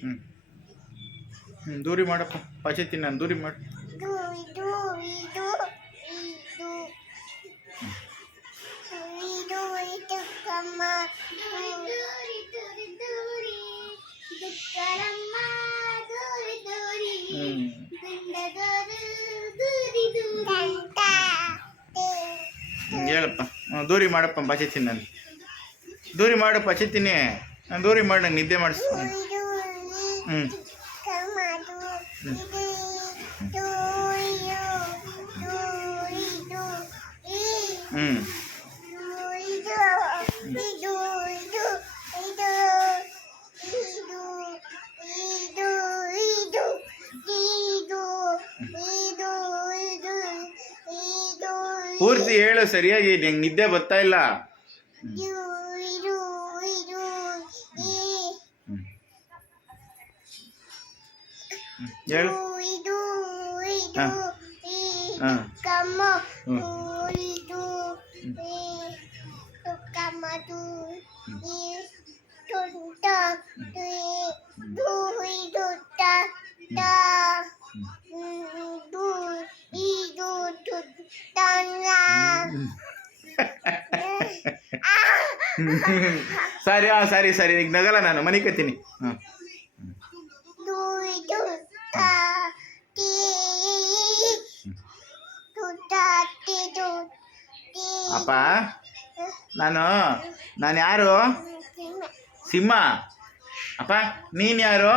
ಹ್ಞೂ ಹ್ಞೂ ದೂರಿ ಮಾಡಪ್ಪ ಪಚೆತ್ತೀನಿ ನಾನು ದೂರಿ ಮಾಡಿ. ಹೇಳಪ್ಪ ದೂರಿ ಮಾಡಪ್ಪ ಪಚೆತ್ತೀನಿ ನಾನು ದೂರಿ ಮಾಡು ಪಚೆತ್ತೀನಿ ನಾನು ದೂರಿ ಮಾಡಿ ನಂಗೆ ನಿದ್ದೆ ಮಾಡಿಸ್ತೀನಿ. ಹ್ಞೂ ಹ್ಞೂ ಪೂರ್ತಿ ಹೇಳು ಸರಿಯಾಗಿ, ನಂಗೆ ನಿದ್ದೆ ಬರ್ತಾ ಇಲ್ಲ. ಹೇಳು. ಹಾಂ ಹಾಂ ಸರಿ ಸರಿ ಸರಿ ಈಗ ನಗಲ್ಲ, ನಾನು ಮನೆ ಕತ್ತೀನಿ. ಹಾಂ ಅಪ್ಪ ನಾನು ಯಾರು? ಸಿಂಹ. ಅಪ್ಪ ನೀನು ಯಾರು?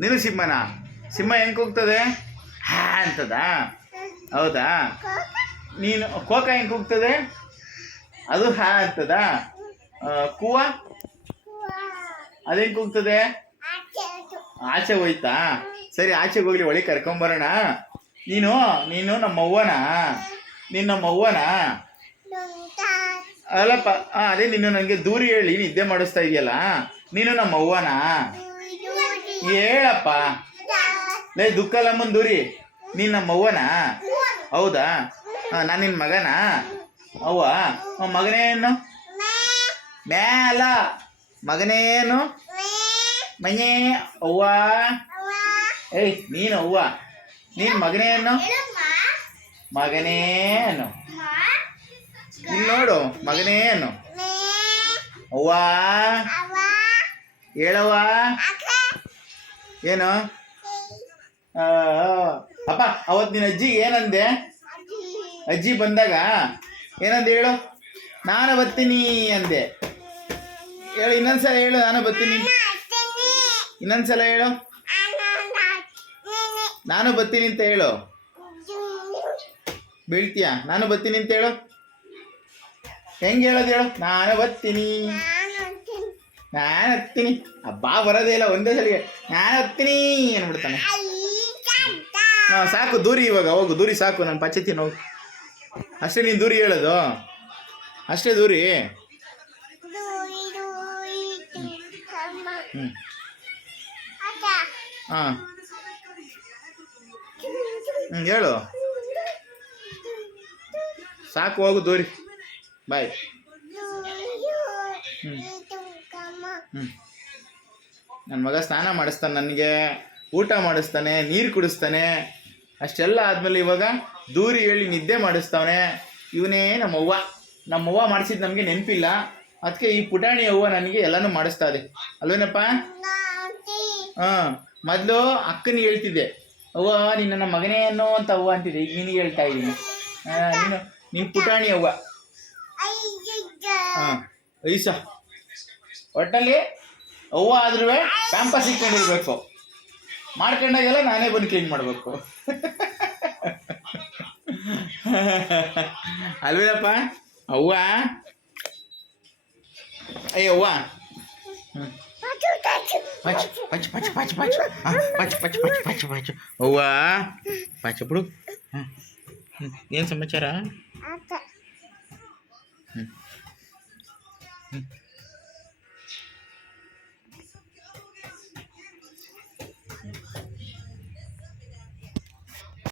ನೀನು ಸಿಂಹನಾ? ಸಿಂಹ ಹೆಂಗೆ ಕೂಗ್ತದೆ? ಹಾ ಅಂತದಾ? ಹೌದಾ? ನೀನು ಕೋಕ ಹೆಂಗೆ ಕೂಗ್ತದೆ? ಅದು ಹಾ ಅಂತದಾ? ಕೂವ ಅದೇನು ಕೂಗ್ತದೆ? ಆಚೆ ಹೋಯ್ತಾ? ಸರಿ ಆಚೆಗೆ ಹೋಗ್ಲಿ, ಒಳಗೆ ಕರ್ಕೊಂಬರೋಣ. ನೀನು ನಮ್ಮವ್ವನಾ? ನೀನು ನಮ್ಮವ್ವನಾ? ಅಲ್ಲಪ್ಪ ಅದೇ ನೀನು ನನಗೆ ದೂರಿ ಹೇಳಿ ನಿದ್ದೆ ಮಾಡಿಸ್ತಾ ಇದೆಯಲ್ಲ, ನೀನು ನಮ್ಮವ್ವನಾ? ಹೇಳಪ್ಪ. ಲೇ ದುಃಖಲ್ಲಮ್ಮನ ದೂರಿ, ನೀನು ನಮ್ಮವ್ವನಾ? ಹೌದಾ? ನಾನು ನಿನ್ನ ಮಗನಾ? ಅವ್ವ ಮಗನೇನು? ಮೇಲ ಮಗನೇನು? ಮನೆ ಅವ್ವ. ಏಯ್ ನೀನು ಅವ್ವ, ನೀನು ಮಗನೇನು? ಮಗನೇನು ಇಲ್ಲಿ ನೋಡು, ಮಗನೇನು? ಅವ್ವ ಹೇಳವ್ವ. ಏನು? ಅಪ್ಪ ಅವತ್ತು ನಿನ್ನ ಅಜ್ಜಿಗೆ ಏನಂದೆ? ಅಜ್ಜಿ ಬಂದಾಗ ಏನಂದೆ ಹೇಳು? ನಾನು ಬರ್ತೀನಿ ಅಂದೆ. ಹೇಳು ಇನ್ನೊಂದ್ಸಲ ಹೇಳು, ನಾನು ಬರ್ತೀನಿ. ಇನ್ನೊಂದ್ಸಲ ಹೇಳು, ನಾನು ಬರ್ತೀನಿ ಅಂತ ಹೇಳು. ಬೀಳ್ತೀಯಾ? ನಾನು ಬರ್ತೀನಿ ಅಂತ ಹೇಳು. ಹೆಂಗೆ ಹೇಳೋದು ಹೇಳು? ನಾನು ಬರ್ತೀನಿ, ನಾನು ಹತ್ತೀನಿ. ಹಬ್ಬ ಬರೋದೇ ಇಲ್ಲ, ಒಂದೇ ಸಲಿಗೆ ನಾನು ಹತ್ತೀನಿ ಅಂದ್ಬಿಡ್ತಾನೆ. ಹಾಂ ಸಾಕು ದೂರಿ, ಇವಾಗ ಹೋಗು ದೂರಿ ಸಾಕು, ನಾನು ಪಚ್ಚೆತ್ತೀನಿ ಹೋಗು. ಅಷ್ಟೇ ನೀನು ದೂರಿ ಹೇಳೋದು? ಅಷ್ಟೇ ದೂರಿ? ಹ್ಞೂ ಹಾಂ ಹೇಳು ಸಾಕು, ಹೋಗು ದೂರಿ. ಬಾಯ್. ನನ್ನ ಮಗ ಸ್ನಾನ ಮಾಡಿಸ್ತಾನೆ, ನನಗೆ ಊಟ ಮಾಡಿಸ್ತಾನೆ, ನೀರು ಕುಡಿಸ್ತಾನೆ. ಅಷ್ಟೆಲ್ಲ ಆದಮೇಲೆ ಇವಾಗ ದೂರಿ ಹೇಳಿ ನಿದ್ದೆ ಮಾಡಿಸ್ತಾವನೆ. ಇವನೇ ನಮ್ಮವ್ವ ಮಾಡಿಸಿದ್ದು ನಮಗೆ ನೆನಪಿಲ್ಲ. ಅದಕ್ಕೆ ಈ ಪುಟಾಣಿ ಅವ್ವ ನನಗೆ ಎಲ್ಲನೂ ಮಾಡಿಸ್ತಾ ಇದೆ ಅಲ್ವೇನಪ್ಪ? ಹಾಂ ಮೊದಲು ಅಕ್ಕನಿಗೆ ಹೇಳ್ತಿದ್ದೆ, ಅವ್ವ ನೀನು ನನ್ನ ಮಗನೇ ಅನ್ನೋ ಅಂತ ಅವ್ವ ಅಂತಿದ್ದೆ. ಈಗ ನಿನಗೆ ಹೇಳ್ತಾ ಇದ್ದೀನಿ. ನೀನು ಪುಟಾಣಿ ಅವ್ವ. ಹಾಂ ಐಸ ಒಟ್ಟಲ್ಲಿ ಅವ್ವ ಆದ್ರೂ ಪ್ಯಾಂಪಸ್ ಇಟ್ಕೊಂಡಿರ್ಬೇಕು. ಮಾಡ್ಕೊಂಡಾಗೆಲ್ಲ ನಾನೇ ಬಂದು ಕ್ಲೀನ್ ಮಾಡಬೇಕು ಅಲ್ವೇನಪ್ಪ? ಅವ್ವ ಅಯ್ಯ ಅವ್ವ. ಪಚ್ ಪಚ್ ಪಚ್ ಪಚ್ ಪಚ್ ಪಚ್ ಪಚ್ ಪಚ್ ಪಚ್ ಪಚ್ ಅವ್ವ ಪಚ ಬಿಡು. ಏನು ಸಮಾಚಾರ?